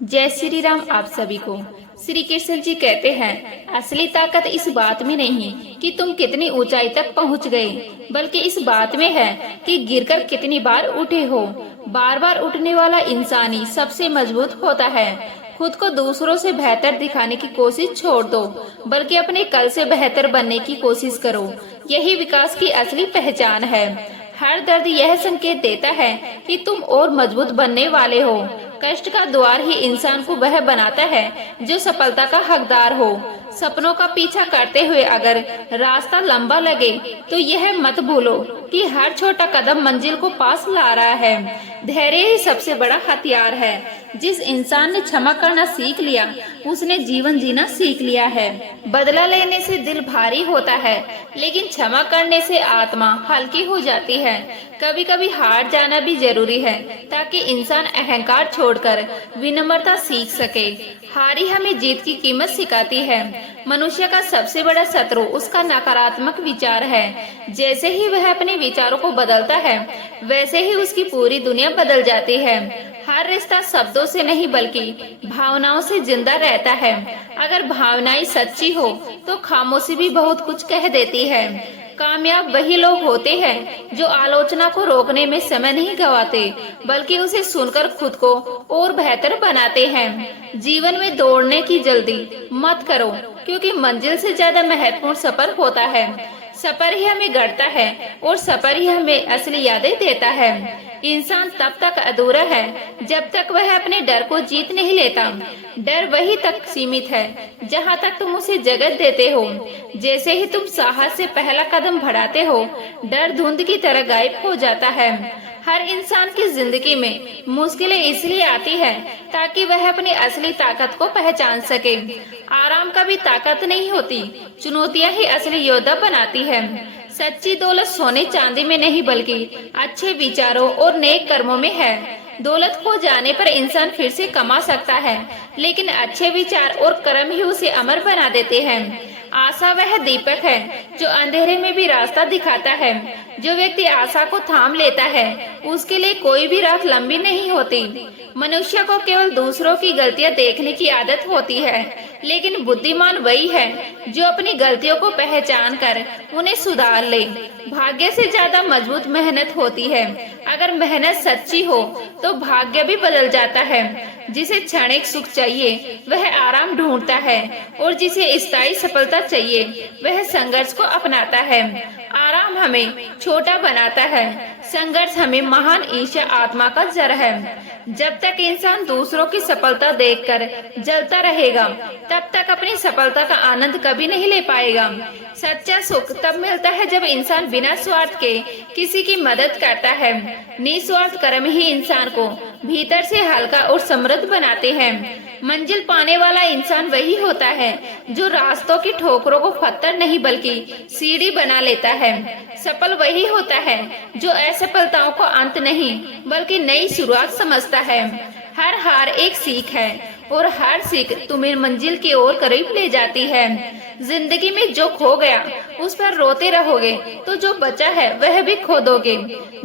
जय श्री राम। आप सभी को श्री कृष्ण जी कहते हैं, असली ताकत इस बात में नहीं कि तुम कितनी ऊंचाई तक पहुंच गए, बल्कि इस बात में है कि गिरकर कितनी बार उठे हो। बार बार उठने वाला इंसान ही सबसे मजबूत होता है। खुद को दूसरों से बेहतर दिखाने की कोशिश छोड़ दो, बल्कि अपने कल से बेहतर बनने की कोशिश करो। यही विकास की असली पहचान है। हर दर्द यह संकेत देता है कि तुम और मजबूत बनने वाले हो। कष्ट का द्वार ही इंसान को वह बनाता है जो सफलता का हकदार हो। सपनों का पीछा करते हुए अगर रास्ता लंबा लगे तो यह मत भूलो कि हर छोटा कदम मंजिल को पास ला रहा है। धैर्य ही सबसे बड़ा हथियार है। जिस इंसान ने क्षमा करना सीख लिया, उसने जीवन जीना सीख लिया है। बदला लेने से दिल भारी होता है, लेकिन क्षमा करने से आत्मा हल्की हो जाती है। कभी कभी हार जाना भी जरूरी है, ताकि इंसान अहंकार छोड़कर विनम्रता सीख सके। हार ही हमें जीत की कीमत सिखाती है। मनुष्य का सबसे बड़ा शत्रु उसका नकारात्मक विचार है। जैसे ही वह अपने विचारों को बदलता है, वैसे ही उसकी पूरी दुनिया बदल जाती है। हर रिश्ता शब्दों से नहीं बल्कि भावनाओं से जिंदा रहता है। अगर भावनाएं सच्ची हो तो खामोशी भी बहुत कुछ कह देती है। कामयाब वही लोग होते हैं जो आलोचना को रोकने में समय नहीं गंवाते, बल्कि उसे सुनकर खुद को और बेहतर बनाते हैं। जीवन में दौड़ने की जल्दी मत करो, क्योंकि मंजिल से ज्यादा महत्वपूर्ण सफर होता है। सफर ही हमें गढ़ता है और सफर ही हमें असली यादें देता है। इंसान तब तक अधूरा है जब तक वह अपने डर को जीत नहीं लेता। डर वही तक सीमित है जहाँ तक तुम उसे जगह देते हो। जैसे ही तुम साहस से पहला कदम बढ़ाते हो, डर धुंध की तरह गायब हो जाता है। हर इंसान की जिंदगी में मुश्किलें इसलिए आती है ताकि वह अपनी असली ताकत को पहचान सके। आराम कभी ताकत नहीं होती, चुनौतियां ही असली योद्धा बनाती है। सच्ची दौलत सोने चांदी में नहीं बल्कि अच्छे विचारों और नेक कर्मों में है। दौलत खो जाने पर इंसान फिर से कमा सकता है, लेकिन अच्छे विचार और कर्म ही उसे अमर बना देते हैं। आशा वह दीपक है जो अंधेरे में भी रास्ता दिखाता है। जो व्यक्ति आशा को थाम लेता है, उसके लिए कोई भी रात लंबी नहीं होती। मनुष्य को केवल दूसरों की गलतियां देखने की आदत होती है, लेकिन बुद्धिमान वही है जो अपनी गलतियों को पहचान कर उन्हें सुधार ले। भाग्य से ज्यादा मजबूत मेहनत होती है। अगर मेहनत सच्ची हो तो भाग्य भी बदल जाता है। जिसे क्षणिक सुख चाहिए वह आराम ढूंढता है, और जिसे स्थायी सफलता चाहिए वह संघर्ष को अपनाता है। आराम हमें छोटा बनाता है, संघर्ष हमें महान ईर्ष्या आत्मा का जड़ है। जब तक इंसान दूसरों की सफलता देखकर जलता रहेगा, तब तक अपनी सफलता का आनंद कभी नहीं ले पाएगा। सच्चा सुख तब मिलता है जब इंसान बिना स्वार्थ के किसी की मदद करता है। निस्वार्थ कर्म ही इंसान को भीतर से हल्का और समृद्ध बनाते हैं। मंजिल पाने वाला इंसान वही होता है जो रास्तों की ठोकरों को पत्थर नहीं बल्कि सीढ़ी बना लेता है। सफल वही होता है जो असफलताओं को अंत नहीं बल्कि नई शुरुआत समझता है। हर हार एक सीख है, और हर सीख तुम्हें मंजिल की ओर करीब ले जाती है। जिंदगी में जो खो गया उस पर रोते रहोगे तो जो बचा है वह भी खो दोगे।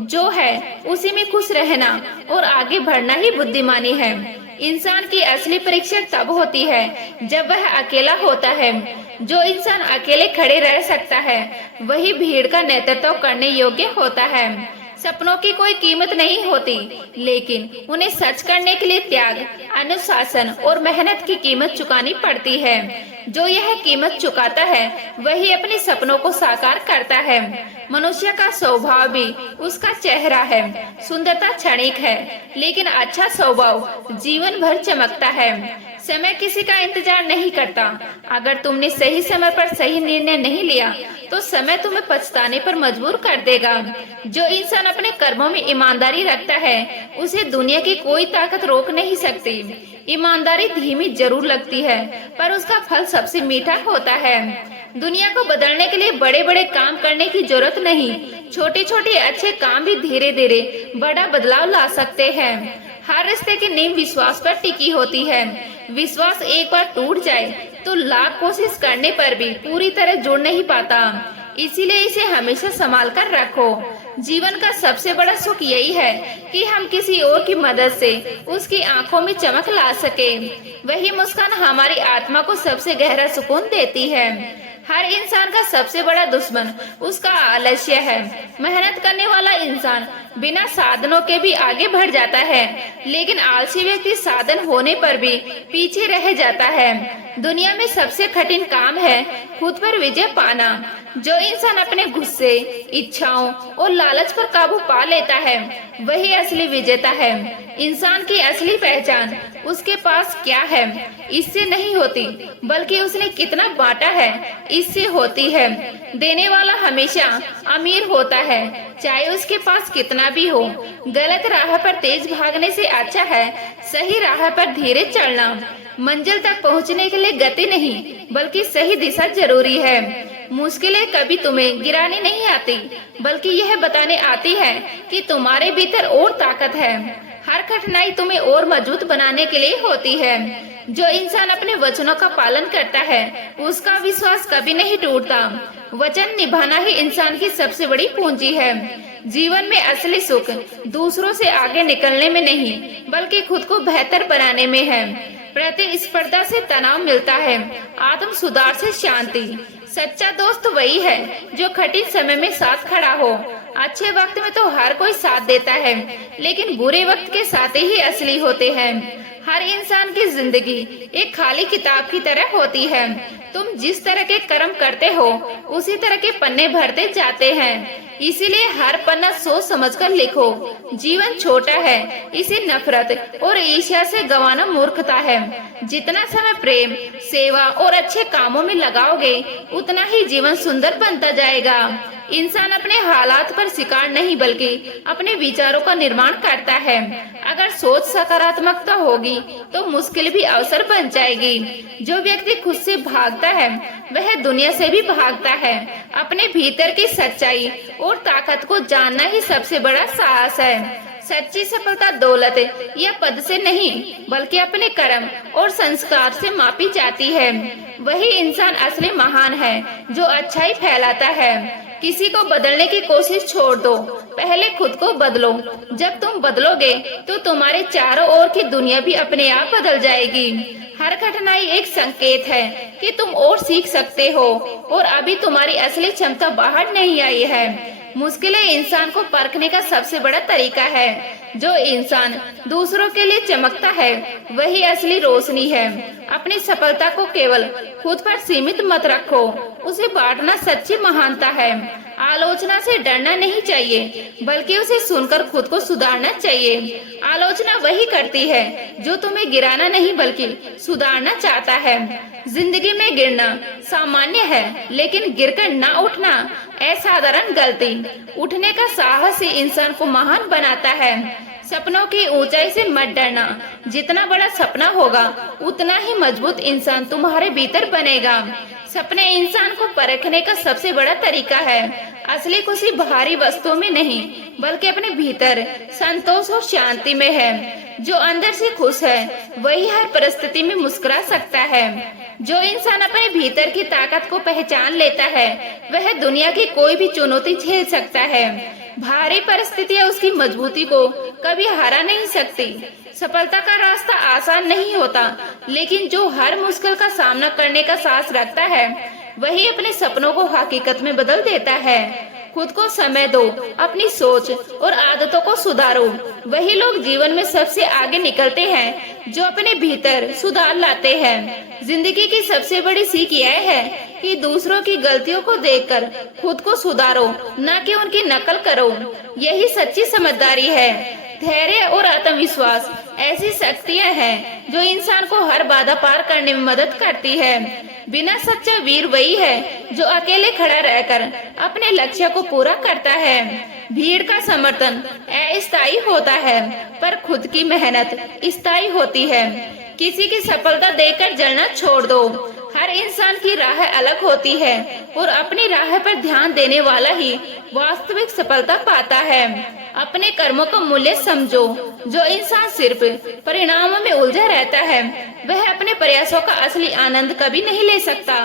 जो है उसी में खुश रहना और आगे बढ़ना ही बुद्धिमानी है। इंसान की असली परीक्षा तब होती है जब वह अकेला होता है। जो इंसान अकेले खड़े रह सकता है वही भीड़ का नेतृत्व करने योग्य होता है। सपनों की कोई कीमत नहीं होती, लेकिन उन्हें सच करने के लिए त्याग, अनुशासन और मेहनत की कीमत चुकानी पड़ती है। जो यह कीमत चुकाता है वही अपने सपनों को साकार करता है। मनुष्य का स्वभाव भी उसका चेहरा है। सुंदरता क्षणिक है, लेकिन अच्छा स्वभाव जीवन भर चमकता है। समय किसी का इंतजार नहीं करता। अगर तुमने सही समय पर सही निर्णय नहीं लिया तो समय तुम्हें पछताने पर मजबूर कर देगा। जो इंसान अपने कर्मों में ईमानदारी रखता है उसे दुनिया की कोई ताकत रोक नहीं सकती। ईमानदारी धीमी जरूर लगती है, पर उसका फल सबसे मीठा होता है। दुनिया को बदलने के लिए बड़े बड़े काम करने की जरूरत नहीं, छोटे छोटे अच्छे काम भी धीरे धीरे बड़ा बदलाव ला सकते हैं। हर रिश्ते की नींव विश्वास पर टिकी होती है। विश्वास एक बार टूट जाए तो लाख कोशिश करने पर भी पूरी तरह जुड़ नहीं पाता। इसीलिए इसे हमेशा संभाल कर रखो। जीवन का सबसे बड़ा सुख यही है कि हम किसी और की मदद से उसकी आंखों में चमक ला सके। वही मुस्कान हमारी आत्मा को सबसे गहरा सुकून देती है। हर इंसान का सबसे बड़ा दुश्मन उसका आलस्य है। मेहनत करने वाला इंसान बिना साधनों के भी आगे बढ़ जाता है, लेकिन आलसी व्यक्ति साधन होने पर भी पीछे रह जाता है। दुनिया में सबसे कठिन काम है खुद पर विजय पाना। जो इंसान अपने गुस्से, इच्छाओं और लालच पर काबू पा लेता है वही असली विजेता है। इंसान की असली पहचान उसके पास क्या है इससे नहीं होती, बल्कि उसने कितना बांटा है इससे होती है। देने वाला हमेशा अमीर होता है, चाहे उसके पास कितना भी हो। गलत राह पर तेज भागने से अच्छा है सही राह पर धीरे चलना। मंजिल तक पहुंचने के लिए गति नहीं, बल्कि सही दिशा जरूरी है। मुश्किलें कभी तुम्हें गिराने नहीं आती, बल्कि यह बताने आती है कि तुम्हारे भीतर और ताकत है। हर कठिनाई तुम्हें और मजबूत बनाने के लिए होती है। जो इंसान अपने वचनों का पालन करता है उसका विश्वास कभी नहीं टूटता। वचन निभाना ही इंसान की सबसे बड़ी पूंजी है। जीवन में असली सुख दूसरों से आगे निकलने में नहीं, बल्कि खुद को बेहतर बनाने में है। प्रतिस्पर्धा से तनाव मिलता है, आत्म सुधार से शांति। सच्चा दोस्त वही है जो कठिन समय में साथ खड़ा हो। अच्छे वक्त में तो हर कोई साथ देता है, लेकिन बुरे वक्त के साथ ही असली होते हैं। हर इंसान की जिंदगी एक खाली किताब की तरह होती है। तुम जिस तरह के कर्म करते हो उसी तरह के पन्ने भरते जाते हैं। इसीलिए हर पन्ना सोच समझकर लिखो। जीवन छोटा है, इसे नफरत और ईर्ष्या से गंवाना मूर्खता है। जितना समय प्रेम, सेवा और अच्छे कामों में लगाओगे उतना ही जीवन सुंदर बनता जाएगा। इंसान अपने हालात पर शिकार नहीं, बल्कि अपने विचारों का निर्माण करता है। अगर सोच सकारात्मकता होगी तो मुश्किल भी अवसर बन जाएगी। जो व्यक्ति खुद से भागता है वह दुनिया से भी भागता है। अपने भीतर की सच्चाई और ताकत को जानना ही सबसे बड़ा साहस है। सच्ची सफलता दौलत या पद से नहीं, बल्कि अपने कर्म और संस्कार से मापी जाती है। वही इंसान असली महान है जो अच्छाई फैलाता है। किसी को बदलने की कोशिश छोड़ दो, पहले खुद को बदलो। जब तुम बदलोगे तो तुम्हारे चारों ओर की दुनिया भी अपने आप बदल जाएगी। हर कठिनाई एक संकेत है कि तुम और सीख सकते हो और अभी तुम्हारी असली क्षमता बाहर नहीं आई है। मुश्किलें इंसान को परखने का सबसे बड़ा तरीका है। जो इंसान दूसरों के लिए चमकता है वही असली रोशनी है। अपनी सफलता को केवल खुद पर सीमित मत रखो, उसे बांटना सच्ची महानता है। आलोचना से डरना नहीं चाहिए, बल्कि उसे सुनकर खुद को सुधारना चाहिए। आलोचना वही करती है जो तुम्हें गिराना नहीं, बल्कि सुधारना चाहता है। जिंदगी में गिरना सामान्य है, लेकिन गिरकर ना उठना असाधारण गलती। उठने का साहस ही इंसान को महान बनाता है। सपनों की ऊंचाई से मत डरना। जितना बड़ा सपना होगा उतना ही मजबूत इंसान तुम्हारे भीतर बनेगा। सपने इंसान को परखने का सबसे बड़ा तरीका है। असली खुशी बाहरी वस्तुओं में नहीं, बल्कि अपने भीतर संतोष और शांति में है। जो अंदर से खुश है वही हर परिस्थिति में मुस्कुरा सकता है। जो इंसान अपने भीतर की ताकत को पहचान लेता है वह दुनिया की कोई भी चुनौती झेल सकता है। भारी परिस्थितियां उसकी मजबूती को कभी हरा नहीं सकती। सफलता का रास्ता आसान नहीं होता, लेकिन जो हर मुश्किल का सामना करने का साहस रखता है वही अपने सपनों को हकीकत में बदल देता है। खुद को समय दो, अपनी सोच और आदतों को सुधारो। वही लोग जीवन में सबसे आगे निकलते हैं जो अपने भीतर सुधार लाते हैं। जिंदगी की सबसे बड़ी सीख यह है कि दूसरों की गलतियों को देखकर खुद को सुधारो, न कि उनकी नकल करो। यही सच्ची समझदारी है। धैर्य और आत्मविश्वास ऐसी शक्तियाँ हैं जो इंसान को हर बाधा पार करने में मदद करती है। बिना सच्चा वीर वही है जो अकेले खड़ा रहकर अपने लक्ष्य को पूरा करता है। भीड़ का समर्थन अस्थायी होता है, पर खुद की मेहनत स्थायी होती है। किसी की सफलता देखकर जलना छोड़ दो। हर इंसान की राह अलग होती है और अपनी राह पर ध्यान देने वाला ही वास्तविक सफलता पाता है। अपने कर्मों का मूल्य समझो। जो इंसान सिर्फ परिणामों में उलझा रहता है वह अपने प्रयासों का असली आनंद कभी नहीं ले सकता।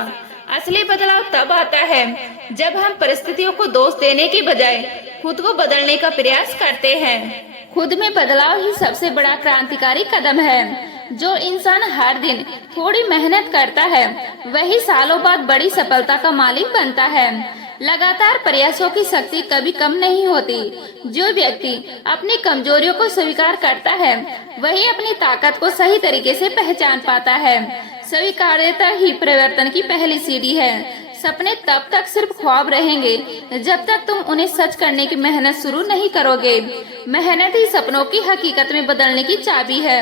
असली बदलाव तब आता है जब हम परिस्थितियों को दोष देने की बजाय खुद को बदलने का प्रयास करते हैं। खुद में बदलाव ही सबसे बड़ा क्रांतिकारी कदम है। जो इंसान हर दिन थोड़ी मेहनत करता है वही सालों बाद बड़ी सफलता का मालिक बनता है। लगातार प्रयासों की शक्ति कभी कम नहीं होती। जो व्यक्ति अपनी कमजोरियों को स्वीकार करता है वही अपनी ताकत को सही तरीके से पहचान पाता है। स्वीकार्यता ही परिवर्तन की पहली सीढ़ी है। सपने तब तक सिर्फ ख्वाब रहेंगे जब तक तुम उन्हें सच करने की मेहनत शुरू नहीं करोगे। मेहनत ही सपनों की हकीकत में बदलने की चाबी है।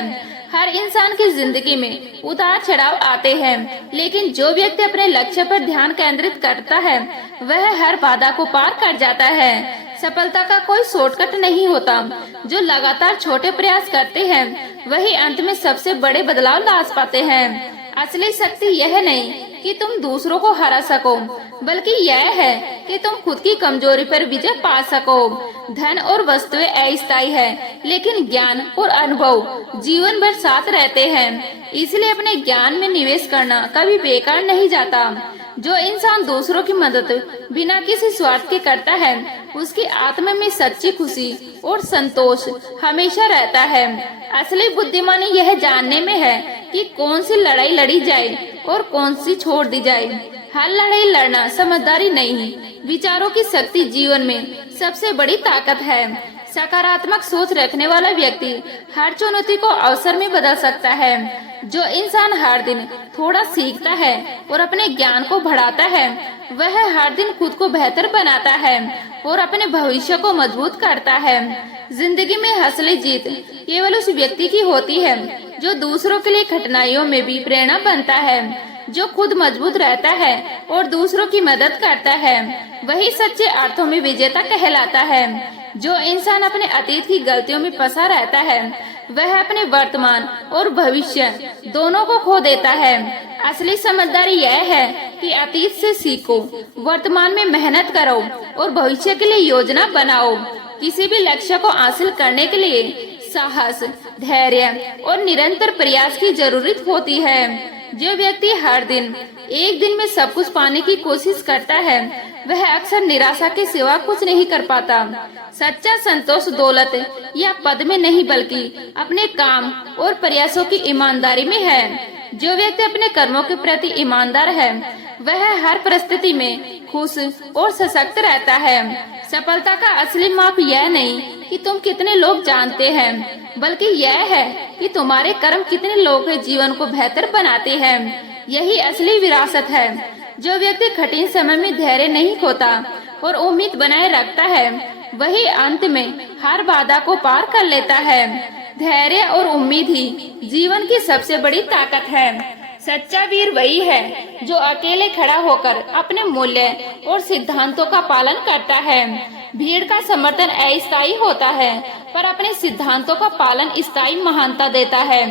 हर इंसान की जिंदगी में उतार चढ़ाव आते हैं, लेकिन जो व्यक्ति अपने लक्ष्य पर ध्यान केंद्रित करता है वह हर बाधा को पार कर जाता है। सफलता का कोई शॉर्टकट नहीं होता। जो लगातार छोटे प्रयास करते हैं वही अंत में सबसे बड़े बदलाव ला पाते हैं। असली शक्ति यह नहीं कि तुम दूसरों को हरा सको, बल्कि यह है कि तुम खुद की कमजोरी पर विजय पा सको। धन और वस्तुएं अस्थायी है, लेकिन ज्ञान और अनुभव जीवन भर साथ रहते हैं। इसलिए अपने ज्ञान में निवेश करना कभी बेकार नहीं जाता। जो इंसान दूसरों की मदद बिना किसी स्वार्थ के करता है उसकी आत्मा में सच्ची खुशी और संतोष हमेशा रहता है। असली बुद्धिमानी यह जानने में है कि कौन सी लड़ाई लड़ी जाए और कौन सी छोड़ दी जाए। हर लड़ाई लड़ना समझदारी नहीं, विचारों की शक्ति जीवन में सबसे बड़ी ताकत है। सकारात्मक सोच रखने वाला व्यक्ति हर चुनौती को अवसर में बदल सकता है। जो इंसान हर दिन थोड़ा सीखता है और अपने ज्ञान को बढ़ाता है वह हर दिन खुद को बेहतर बनाता है और अपने भविष्य को मजबूत करता है। जिंदगी में असली जीत केवल उस व्यक्ति की होती है जो दूसरों के लिए कठिनाइयों में भी प्रेरणा बनता है। जो खुद मजबूत रहता है और दूसरों की मदद करता है वही सच्चे अर्थों में विजेता कहलाता है। जो इंसान अपने अतीत की गलतियों में फंसा रहता है वह अपने वर्तमान और भविष्य दोनों को खो देता है। असली समझदारी यह है कि अतीत से सीखो, वर्तमान में मेहनत करो और भविष्य के लिए योजना बनाओ। किसी भी लक्ष्य को हासिल करने के लिए साहस, धैर्य और निरंतर प्रयास की जरूरत होती है। जो व्यक्ति हर दिन एक दिन में सब कुछ पाने की कोशिश करता है वह अक्सर निराशा के सिवा कुछ नहीं कर पाता। सच्चा संतोष दौलत या पद में नहीं बल्कि अपने काम और प्रयासों की ईमानदारी में है। जो व्यक्ति अपने कर्मों के प्रति ईमानदार है वह हर परिस्थिति में खुश और सशक्त रहता है। सफलता का असली माप यह नहीं कि तुम कितने लोग जानते हैं, बल्कि यह है कि तुम्हारे कर्म कितने लोगों के जीवन को बेहतर बनाते हैं। यही असली विरासत है। जो व्यक्ति कठिन समय में धैर्य नहीं खोता और उम्मीद बनाए रखता है वही अंत में हर बाधा को पार कर लेता है। धैर्य और उम्मीद ही जीवन की सबसे बड़ी ताकत है। सच्चा वीर वही है जो अकेले खड़ा होकर अपने मूल्य और सिद्धांतों का पालन करता है। भीड़ का समर्थन अस्थायी होता है, पर अपने सिद्धांतों का पालन स्थायी महानता देता है।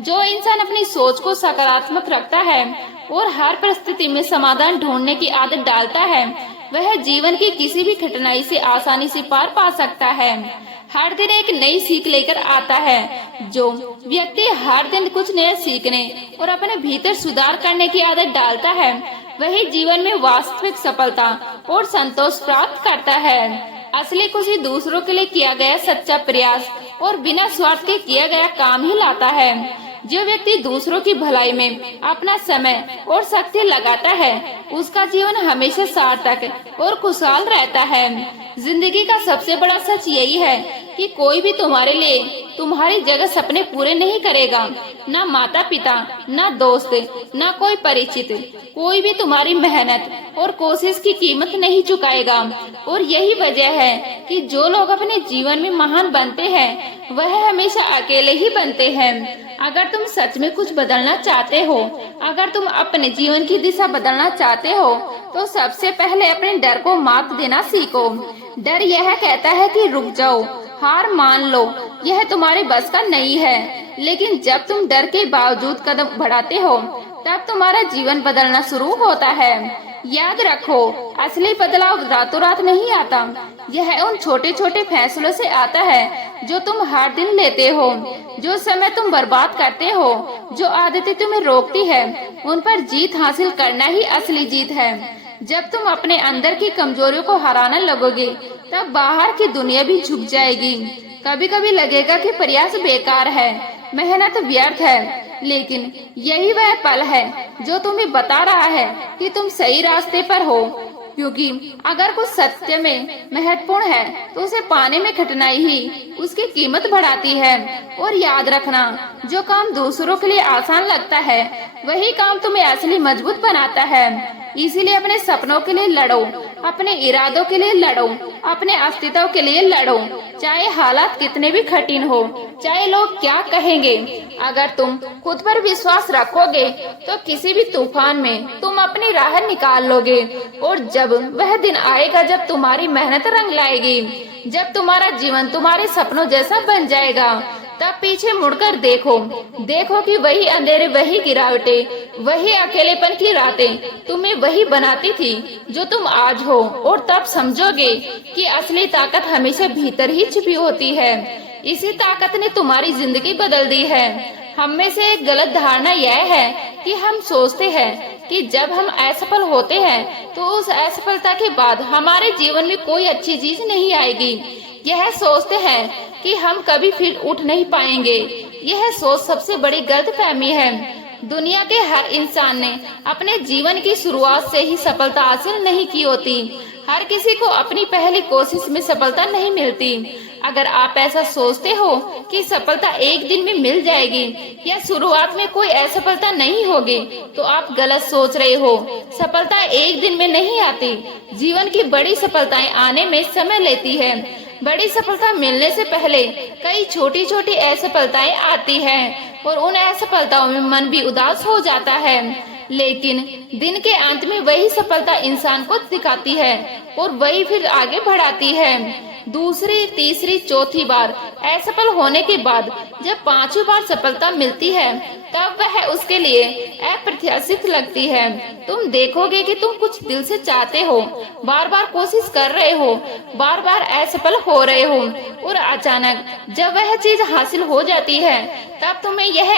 जो इंसान अपनी सोच को सकारात्मक रखता है और हर परिस्थिति में समाधान ढूंढने की आदत डालता है वह जीवन की किसी भी कठिनाई से आसानी से पार पा सकता है। हर दिन एक नई सीख लेकर आता है। जो व्यक्ति हर दिन कुछ नया सीखने और अपने भीतर सुधार करने की आदत डालता है वही जीवन में वास्तविक सफलता और संतोष प्राप्त करता है। असली खुशी दूसरों के लिए किया गया सच्चा प्रयास और बिना स्वार्थ के किया गया काम ही लाता है। जो व्यक्ति दूसरों की भलाई में अपना समय और शक्ति लगाता है उसका जीवन हमेशा सार्थक और खुशहाल रहता है। जिंदगी का सबसे बड़ा सच यही है कि कोई भी तुम्हारे लिए तुम्हारी जगह सपने पूरे नहीं करेगा। ना माता पिता, ना दोस्त, ना कोई परिचित, कोई भी तुम्हारी मेहनत और कोशिश की कीमत नहीं चुकाएगा। और यही वजह है कि जो लोग अपने जीवन में महान बनते हैं वह हमेशा अकेले ही बनते हैं। अगर तुम सच में कुछ बदलना चाहते हो, अगर तुम अपने जीवन की दिशा बदलना चाहते हो तो सबसे पहले अपने डर को मात देना सीखो। डर यह कहता है कि रुक जाओ, हार मान लो, यह तुम्हारे बस का नहीं है। लेकिन जब तुम डर के बावजूद कदम बढ़ाते हो तब तुम्हारा जीवन बदलना शुरू होता है। याद रखो, असली बदलाव रातों रात नहीं आता। यह उन छोटे छोटे फैसलों से आता है जो तुम हर दिन लेते हो, जो समय तुम बर्बाद करते हो, जो आदतें तुम्हें रोकती है, उन पर जीत हासिल करना ही असली जीत है। जब तुम अपने अंदर की कमजोरियों को हराने लगोगे, तब बाहर की दुनिया भी झुक जाएगी। कभी कभी लगेगा कि प्रयास बेकार है, मेहनत व्यर्थ है, लेकिन यही वह पल है जो तुम्हें बता रहा है कि तुम सही रास्ते पर हो। क्योंकि अगर कुछ सत्य में महत्वपूर्ण है तो उसे पाने में कठिनाई ही उसकी कीमत बढ़ाती है। और याद रखना, जो काम दूसरों के लिए आसान लगता है, वही काम तुम्हें असली मजबूत बनाता है। इसीलिए अपने सपनों के लिए लड़ो, अपने इरादों के लिए लड़ो, अपने अस्तित्व के लिए लड़ो, चाहे हालात कितने भी कठिन हो, चाहे लोग क्या कहेंगे। अगर तुम खुद पर विश्वास रखोगे तो किसी भी तूफान में तुम अपनी राह निकाल लोगे। और जब वह दिन आएगा जब तुम्हारी मेहनत रंग लाएगी, जब तुम्हारा जीवन तुम्हारे सपनों जैसा बन जाएगा, तब पीछे मुड़कर देखो कि वही अंधेरे, वही गिरावटें, वही अकेलेपन की रातें तुम्हें वही बनाती थी जो तुम आज हो। और तब समझोगे कि असली ताकत हमेशा भीतर ही छिपी होती है। इसी ताकत ने तुम्हारी जिंदगी बदल दी है। हम में से एक गलत धारणा यह है कि हम सोचते हैं कि जब हम असफल होते हैं तो उस असफलता के बाद हमारे जीवन में कोई अच्छी चीज नहीं आएगी। यह सोचते हैं कि हम कभी फिर उठ नहीं पाएंगे। यह सोच सबसे बड़ी गलतफहमी है। दुनिया के हर इंसान ने अपने जीवन की शुरुआत से ही सफलता हासिल नहीं की होती। हर किसी को अपनी पहली कोशिश में सफलता नहीं मिलती। अगर आप ऐसा सोचते हो कि सफलता एक दिन में मिल जाएगी या शुरुआत में कोई असफलता नहीं होगी, तो आप गलत सोच रहे हो। सफलता एक दिन में नहीं आती। जीवन की बड़ी सफलताएं आने में समय लेती है। बड़ी सफलता मिलने से पहले कई छोटी छोटी असफलताएं आती हैं और उन असफलताओं में मन भी उदास हो जाता है। लेकिन दिन के अंत में वही सफलता इंसान को दिखाती है और वही फिर आगे बढ़ाती है। दूसरी, तीसरी, चौथी बार असफल होने के बाद जब पांचवी बार सफलता मिलती है, तब वह उसके लिए अप्रत्याशित लगती है। तुम देखोगे कि तुम कुछ दिल से चाहते हो, बार बार कोशिश कर रहे हो, बार बार असफल हो रहे हो, और अचानक जब वह चीज हासिल हो जाती है, तब तुम्हें यह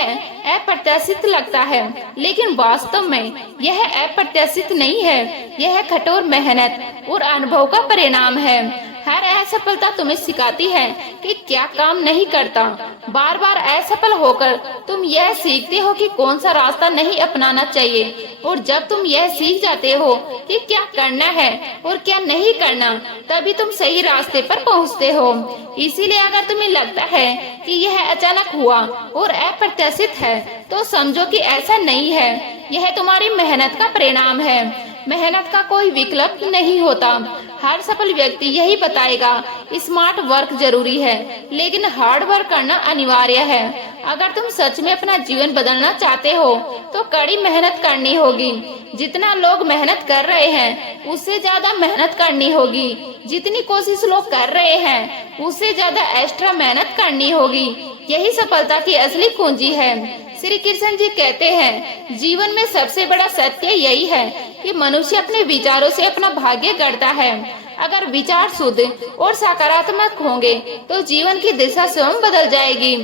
अप्रत्याशित लगता है। लेकिन वास्तव में यह अप्रत्याशित नहीं है, यह कठोर मेहनत और अनुभव का परिणाम है। हर असफलता तुम्हें सिखाती है कि क्या काम नहीं करता। बार बार असफल होकर तुम यह सीखते हो कि कौन सा रास्ता नहीं अपनाना चाहिए। और जब तुम यह सीख जाते हो कि क्या करना है और क्या नहीं करना, तभी तुम सही रास्ते पर पहुंचते हो। इसीलिए अगर तुम्हें लगता है कि यह अचानक हुआ और अप्रत्याशित है, तो समझो कि ऐसा नहीं है। यह तुम्हारी मेहनत का परिणाम है। मेहनत का कोई विकल्प नहीं होता। हर सफल व्यक्ति यही बताएगा, स्मार्ट वर्क जरूरी है, लेकिन हार्ड वर्क करना अनिवार्य है। अगर तुम सच में अपना जीवन बदलना चाहते हो, तो कड़ी मेहनत करनी होगी। जितना लोग मेहनत कर रहे हैं, उससे ज्यादा मेहनत करनी होगी। जितनी कोशिश लोग कर रहे हैं, उससे ज्यादा एक्स्ट्रा मेहनत करनी होगी। यही सफलता की असली कुंजी है। श्री कृष्ण जी कहते हैं, जीवन में सबसे बड़ा सत्य यही है कि मनुष्य अपने विचारों से अपना भाग्य गढ़ता है। अगर विचार शुद्ध और सकारात्मक होंगे, तो जीवन की दिशा स्वयं बदल जाएगी।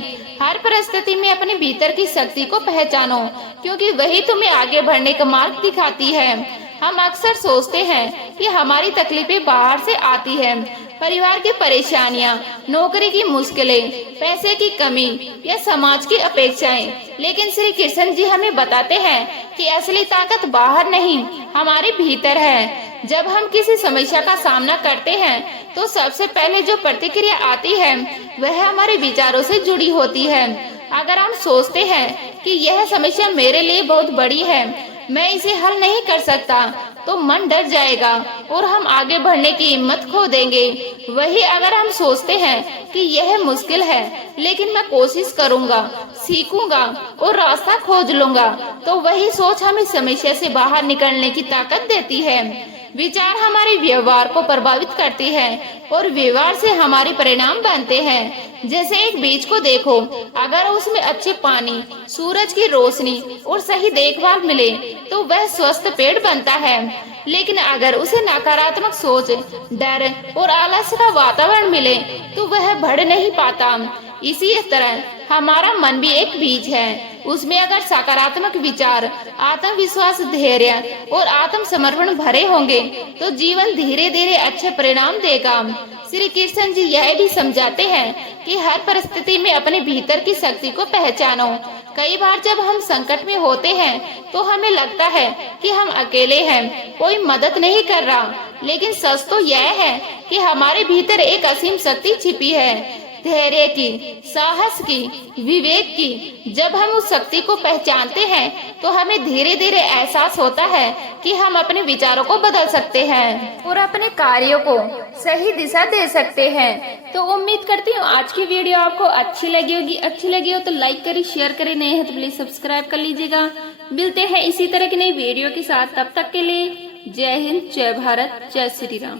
हर परिस्थिति में अपने भीतर की शक्ति को पहचानो, क्योंकि वही तुम्हें आगे बढ़ने का मार्ग दिखाती है। हम अक्सर सोचते हैं कि हमारी तकलीफें बाहर से आती हैं, परिवार की परेशानियां, नौकरी की मुश्किलें, पैसे की कमी या समाज की अपेक्षाएं। लेकिन श्री कृष्ण जी हमें बताते हैं कि असली ताकत बाहर नहीं, हमारे भीतर है। जब हम किसी समस्या का सामना करते हैं, तो सबसे पहले जो प्रतिक्रिया आती है, वह हमारे विचारों से जुड़ी होती है। अगर हम सोचते हैं कि यह समस्या मेरे लिए बहुत बड़ी है, मैं इसे हल नहीं कर सकता, तो मन डर जाएगा और हम आगे बढ़ने की हिम्मत खो देंगे। वही अगर हम सोचते हैं कि यह मुश्किल है, लेकिन मैं कोशिश करूंगा, सीखूंगा और रास्ता खोज लूंगा, तो वही सोच हमें समस्या से बाहर निकलने की ताकत देती है। विचार हमारे व्यवहार को प्रभावित करती है और व्यवहार से हमारे परिणाम बनते हैं। जैसे एक बीज को देखो, अगर उसमें अच्छे पानी, सूरज की रोशनी और सही देखभाल मिले, तो वह स्वस्थ पेड़ बनता है। लेकिन अगर उसे नकारात्मक सोच, डर और आलस्य का वातावरण मिले तो वह बढ़ नहीं पाता। इसी तरह हमारा मन भी एक बीज है। उसमें अगर सकारात्मक विचार, आत्मविश्वास, धैर्य और आत्मसमर्पण भरे होंगे तो जीवन धीरे धीरे अच्छे परिणाम देगा। श्री कृष्ण जी यह भी समझाते हैं कि हर परिस्थिति में अपने भीतर की शक्ति को पहचानो। कई बार जब हम संकट में होते हैं तो हमें लगता है कि हम अकेले हैं, कोई मदद नहीं कर रहा, लेकिन सच तो यह है कि हमारे भीतर एक असीम शक्ति छिपी है, धैर्य की, साहस की, विवेक की। जब हम उस शक्ति को पहचानते हैं तो हमें धीरे धीरे एहसास होता है कि हम अपने विचारों को बदल सकते हैं और अपने कार्यों को सही दिशा दे सकते हैं। तो उम्मीद करती हूँ आज की वीडियो आपको अच्छी लगी होगी। अच्छी लगी हो तो लाइक करें, शेयर करें, नए हैं तो प्लीज सब्सक्राइब कर लीजिएगा। मिलते हैं इसी तरह की नई वीडियो के साथ, तब तक के लिए जय हिंद, जय भारत, जय श्री राम।